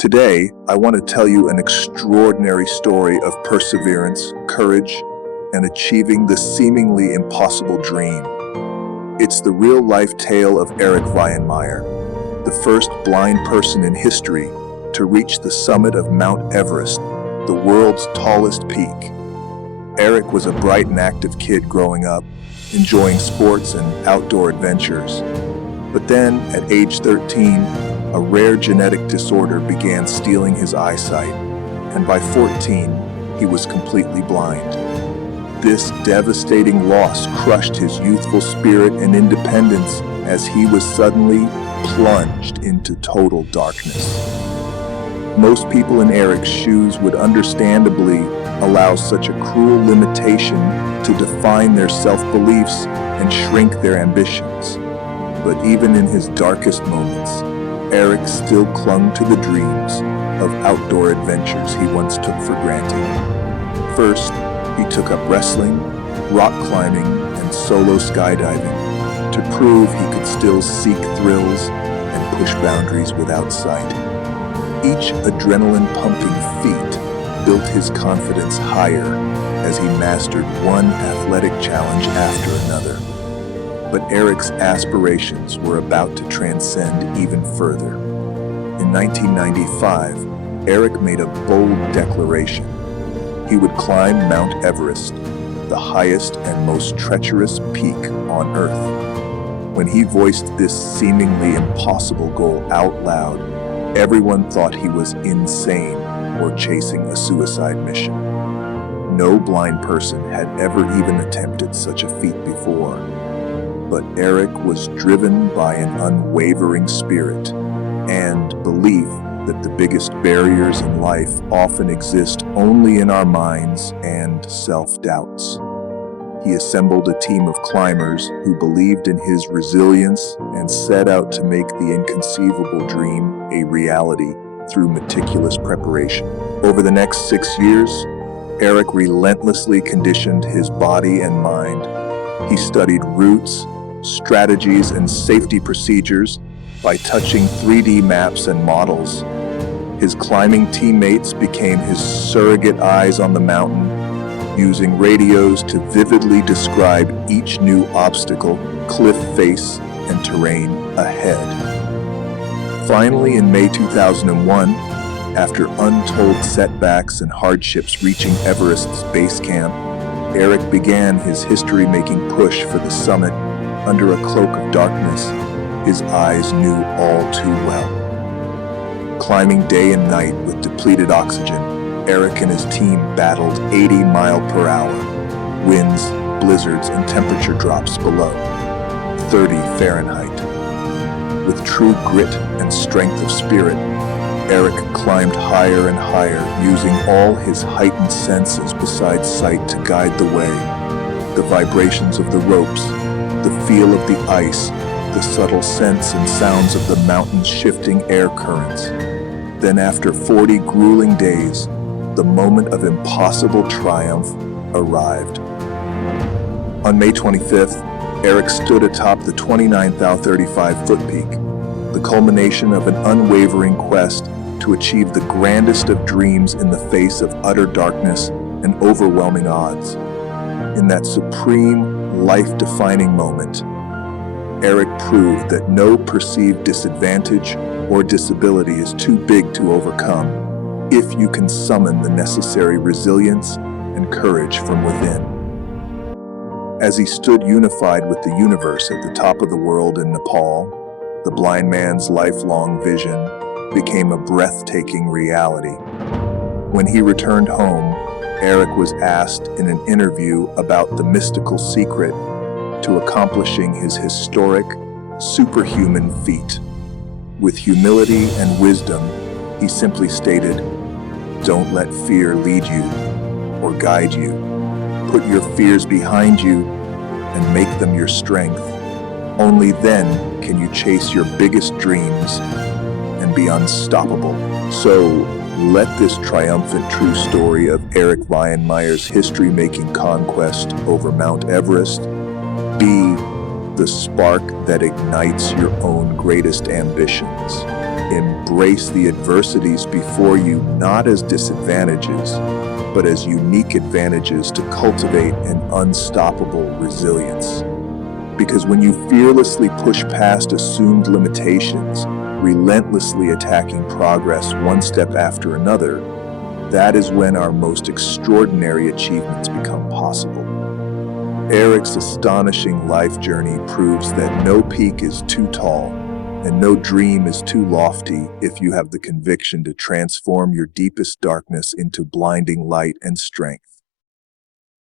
Today, I want to tell you an extraordinary story of perseverance, courage, and achieving the seemingly impossible dream. It's the real-life tale of Erik Weihenmayer, the first blind person in history to reach the summit of Mount Everest, the world's tallest peak. Erik was a bright and active kid growing up, enjoying sports and outdoor adventures. But then, at age 13, a rare genetic disorder began stealing his eyesight, and by 14, he was completely blind. This devastating loss crushed his youthful spirit and independence as he was suddenly plunged into total darkness. Most people in Erik's shoes would understandably allow such a cruel limitation to define their self-beliefs and shrink their ambitions. But even in his darkest moments, Erik still clung to the dreams of outdoor adventures he once took for granted. First, he took up wrestling, rock climbing, and solo skydiving to prove he could still seek thrills and push boundaries without sight. Each adrenaline-pumping feat built his confidence higher as he mastered one athletic challenge after another. But Erik's aspirations were about to transcend even further. In 1995, Erik made a bold declaration. He would climb Mount Everest, the highest and most treacherous peak on Earth. When he voiced this seemingly impossible goal out loud, everyone thought he was insane or chasing a suicide mission. No blind person had ever even attempted such a feat before. But Erik was driven by an unwavering spirit and belief that the biggest barriers in life often exist only in our minds and self-doubts. He assembled a team of climbers who believed in his resilience and set out to make the inconceivable dream a reality through meticulous preparation. Over the next 6 years, Erik relentlessly conditioned his body and mind. He studied routes, strategies, and safety procedures by touching 3D maps and models. His climbing teammates became his surrogate eyes on the mountain, using radios to vividly describe each new obstacle, cliff face, and terrain ahead. Finally, in May 2001, after untold setbacks and hardships reaching Everest's base camp, Erik began his history-making push for the summit. Under a cloak of darkness, his eyes knew all too well. Climbing day and night with depleted oxygen, Erik and his team battled 80 mph, winds, blizzards, and temperature drops below 30 Fahrenheit. With true grit and strength of spirit, Erik climbed higher and higher, using all his heightened senses besides sight to guide the way. The vibrations of the ropes, the feel of the ice, the subtle scents and sounds of the mountain's shifting air currents. Then after 40 grueling days, the moment of impossible triumph arrived. On May 25th, Erik stood atop the 29,035-foot peak, the culmination of an unwavering quest to achieve the grandest of dreams in the face of utter darkness and overwhelming odds. In that supreme, life-defining moment, Erik proved that no perceived disadvantage or disability is too big to overcome if you can summon the necessary resilience and courage from within. As he stood unified with the universe at the top of the world in Nepal, the blind man's lifelong vision became a breathtaking reality. When he returned home, Erik was asked in an interview about the mystical secret to accomplishing his historic, superhuman feat. With humility and wisdom, he simply stated, "Don't let fear lead you or guide you. Put your fears behind you and make them your strength. Only then can you chase your biggest dreams and be unstoppable." So, let this triumphant true story of Erik Weihenmayer's history-making conquest over Mount Everest be the spark that ignites your own greatest ambitions. Embrace the adversities before you not as disadvantages, but as unique advantages to cultivate an unstoppable resilience. Because when you fearlessly push past assumed limitations, relentlessly attacking progress one step after another, that is when our most extraordinary achievements become possible. Erik's astonishing life journey proves that no peak is too tall and no dream is too lofty if you have the conviction to transform your deepest darkness into blinding light and strength.